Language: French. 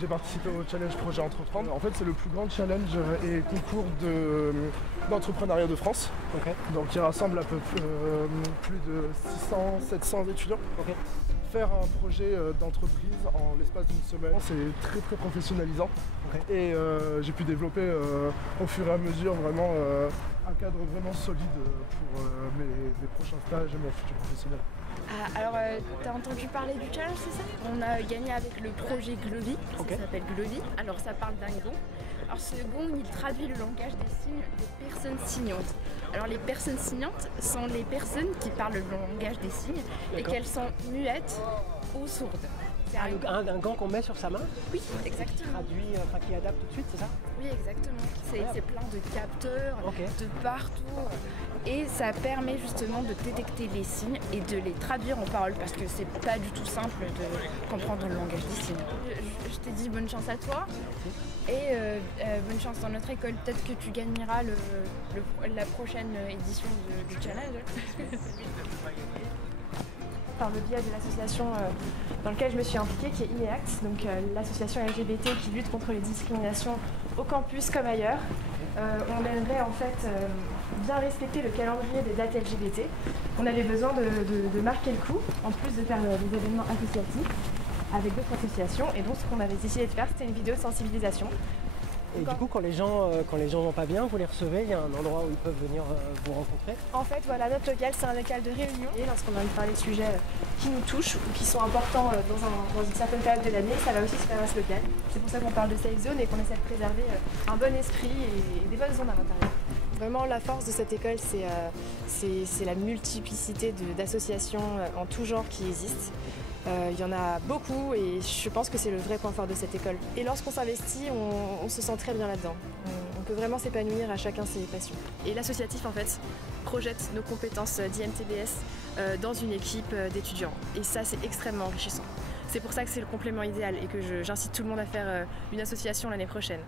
J'ai participé au challenge Projet Entreprendre. En fait, c'est le plus grand challenge et concours d'entrepreneuriat de France. Okay. Donc, il rassemble à peu plus de 600-700 étudiants. Okay. Faire un projet d'entreprise en l'espace d'une semaine, c'est très très professionnalisant. Okay. Et j'ai pu développer au fur et à mesure vraiment un cadre vraiment solide pour mes prochains stages et mon futur professionnel. Alors, t'as entendu parler du challenge, c'est ça? On a gagné avec le projet Glovi, ça s'appelle Glovi. Alors ça parle d'un gong. Alors ce gong, il traduit le langage des signes des personnes signantes. Alors les personnes signantes sont les personnes qui parlent le langage des signes et qu'elles sont muettes ou sourdes. Un gant qu'on met sur sa main? Oui, exactement. Qui adapte tout de suite, c'est ça? Oui, exactement. C'est plein de capteurs de partout. Et ça permet justement de détecter les signes et de les traduire en paroles parce que c'est pas du tout simple de comprendre le langage des signes. Je t'ai dit bonne chance à toi. Et bonne chance dans notre école. Peut-être que tu gagneras la prochaine édition du challenge. Par le biais de l'association dans laquelle je me suis impliquée, qui est IEACT, donc l'association LGBT qui lutte contre les discriminations au campus comme ailleurs. On aimerait en fait bien respecter le calendrier des dates LGBT. On avait besoin de marquer le coup, en plus de faire des événements associatifs avec d'autres associations. Et donc ce qu'on avait décidé de faire, c'était une vidéo de sensibilisation. Et du coup, quand les gens vont pas bien, vous les recevez, il y a un endroit où ils peuvent venir vous rencontrer? En fait, voilà, notre local, c'est un local de réunion. Et lorsqu'on a envie de parler de sujets qui nous touchent ou qui sont importants dans une certaine période de l'année, ça va aussi se faire à ce local. C'est pour ça qu'on parle de safe zone et qu'on essaie de préserver un bon esprit et des bonnes zones à l'intérieur. Vraiment, la force de cette école, c'est la multiplicité d'associations en tout genre qui existent. Il y en a beaucoup et je pense que c'est le vrai point fort de cette école. Et lorsqu'on s'investit, on se sent très bien là-dedans. On peut vraiment s'épanouir à chacun ses passions. Et l'associatif, en fait, projette nos compétences d'IMTBS dans une équipe d'étudiants. Et ça, c'est extrêmement enrichissant. C'est pour ça que c'est le complément idéal et que j'incite tout le monde à faire une association l'année prochaine.